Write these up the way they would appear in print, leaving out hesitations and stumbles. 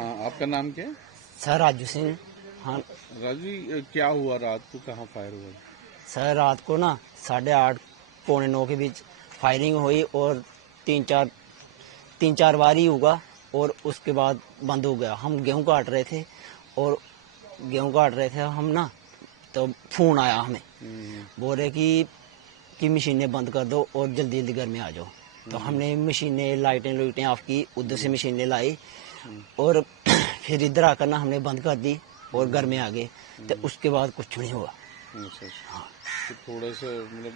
हाँ, आपका नाम क्या है? सर राजू सिंह। हाँ राजू जी, क्या हुआ रात को, कहाँ फायर हुआ? सर, रात को ना 8:30 पौने 9 के बीच फायरिंग हुई और तीन चार बार ही हुआ और उसके बाद बंद हो गया। हम गेहूं काट रहे थे और हम ना, तो फोन आया हमें, बोल रहे कि मशीनें बंद कर दो और जल्दी जल्दी घर में आ जाओ। तो हमने मशीनें लाइटें ऑफ की, उधर से मशीनें लाई और फिर इधर आकर ना हमने बंद कर दी और घर में आ गए। तो उसके बाद कुछ नहीं हुआ। अच्छा। तो थोड़ा सा मतलब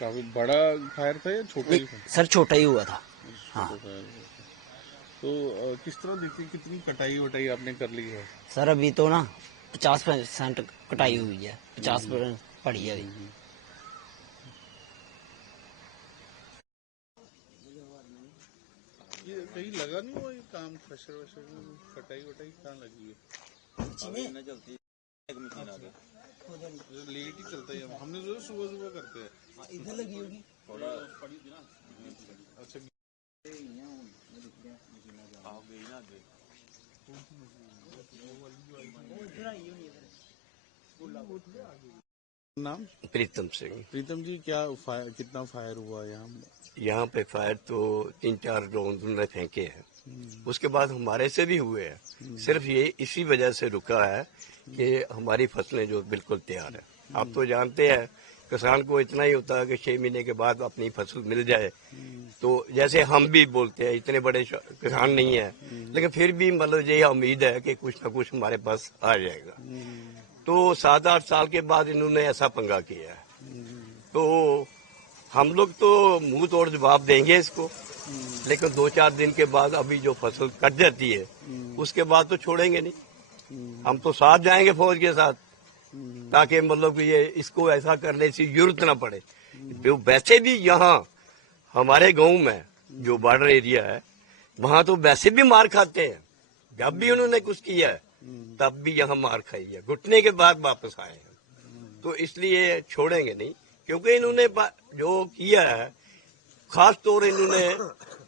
काफी बड़ा फायर था या छोटा ही था? सर छोटा ही हुआ था। छोटा हाँ फायर हुआ था। तो किस तरह देखती, कितनी कटाई वटाई आपने कर ली है? सर, अभी तो ना 50% कटाई हुई है, 50% पड़ी है अभी। ये कहीं लगा नहीं हुआ ये काम, प्रेशर वैशर कटाई वटाई कहाँ लगी है? लेट ही चलता है, हमने जो सुबह सुबह करते हैं। इधर लगी होगी थोड़ा अच्छा। नाम? प्रीतम सिंह। प्रीतम जी, क्या फायर, कितना फायर हुआ यहाँ? यहाँ पे फायर तो 3-4 राउंड उन्होंने फेंके हैं, उसके बाद हमारे से भी हुए हैं। सिर्फ ये इसी वजह से रुका है कि हमारी फसलें जो बिल्कुल तैयार है। आप तो जानते हैं किसान को इतना ही होता है कि 6 महीने के बाद अपनी फसल मिल जाए। तो जैसे हम भी बोलते हैं, इतने बड़े किसान नहीं है, लेकिन फिर भी मतलब ये उम्मीद है कि कुछ ना कुछ हमारे पास आ जाएगा। तो 7-8 साल के बाद इन्होंने ऐसा पंगा किया है, तो हम लोग तो मुंह तोड़ जवाब देंगे इसको, लेकिन 2-4 दिन के बाद अभी जो फसल कट जाती है उसके बाद तो छोड़ेंगे नहीं। हम तो साथ जाएंगे फौज के साथ, ताकि मतलब कि ये इसको ऐसा करने की जरूरत ना पड़े। जो वैसे भी यहाँ हमारे गांव में जो बॉर्डर एरिया है, वहां तो वैसे भी मार खाते हैं। जब भी उन्होंने कुछ किया है तब भी यहाँ मार खाई है, घुटने के बाद वापस आए हैं। तो इसलिए छोड़ेंगे नहीं, क्योंकि इन्होंने जो किया है, खास तौर इन्होंने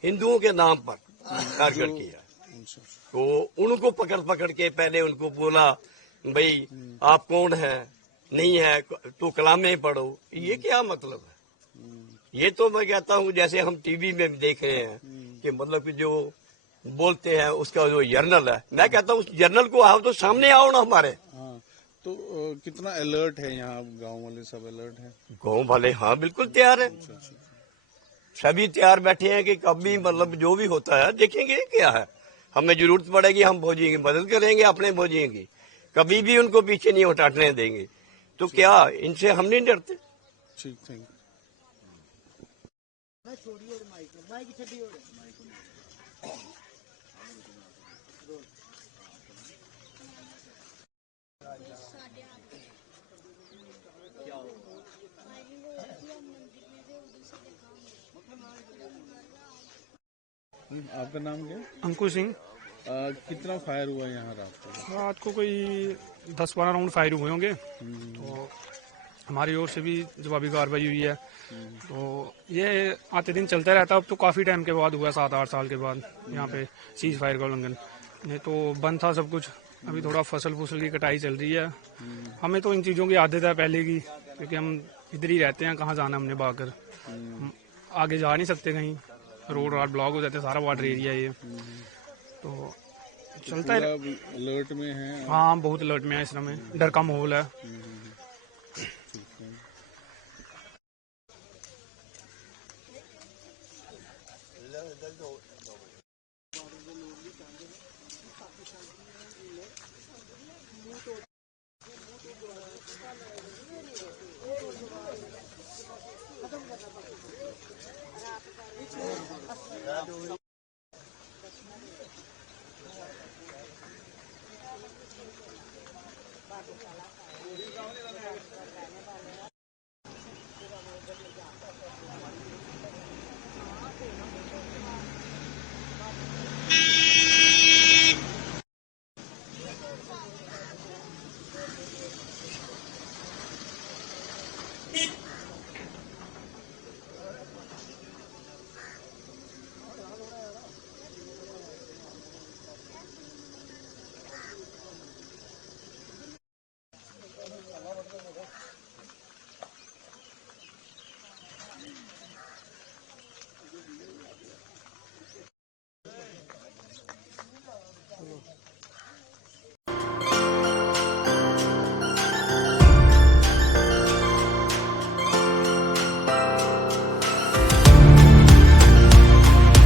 हिंदुओं के नाम पर कारगर किया। तो उनको पकड़ पकड़ के पहले उनको बोला, भाई आप कौन है, नहीं है तो कलामे पढ़ो। ये क्या मतलब है? ये तो मैं कहता हूँ जैसे हम टीवी में देख रहे हैं कि मतलब कि जो बोलते हैं उसका जो जर्नल है, मैं कहता हूँ उस जर्नल को आओ तो सामने आओ ना हमारे। हाँ, तो कितना अलर्ट है यहाँ? गांव वाले सब अलर्ट है? गांव वाले हाँ बिल्कुल तैयार है, सभी तैयार बैठे हैं कि कभी मतलब जो भी होता है देखेंगे क्या है। हमें जरूरत पड़ेगी हम फौजियों की मदद करेंगे, अपने फौजियों की कभी भी उनको पीछे नहीं हटाने देंगे। तो क्या इनसे हम नहीं डरते? ठीक, थैंक यू। आपका नाम क्या? अंकुर सिंह। कितना फायर हुआ यहाँ रात को? रात को कोई 10-12 राउंड फायर हुए होंगे। तो हमारी ओर से भी जवाबी कार्रवाई हुई है। तो ये आते दिन चलता रहता है। अब तो काफ़ी टाइम के बाद हुआ, 7-8 साल के बाद यहाँ पे सीज फायर का उल्लंघन। नहीं तो बंद था सब कुछ। अभी थोड़ा फसल की कटाई चल रही है। हमें तो इन चीज़ों की आदत है पहले की, क्योंकि हम इधर ही रहते हैं। कहाँ जाना हमने भागकर, आगे जा नहीं सकते कहीं, रोड राड ब्लॉक हो जाते हैं, सारा वाटर एरिया ये। तो चलता है। अलर्ट में है? हाँ, बहुत अलर्ट में है, इस समय डर का माहौल है।